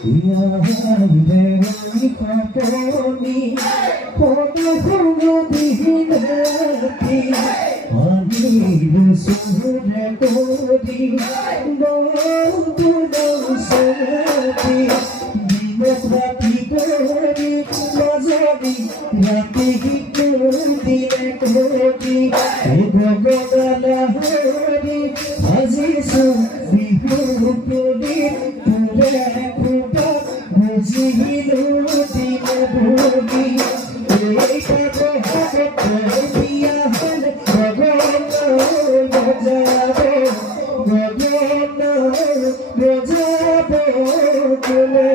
ইয়ারে কপনি কত দিনতি আমি সুরে করি বন্ধুসতি দিনরাতি করি মজারি রাতে দিনে করি গগনা হরি আজিসু বিহু করি তুরে কুটা বুঝিলু দিন ভোগী এইটা কহতে দিয়া হল গগনা বজাবে গগনা বজাবে চলে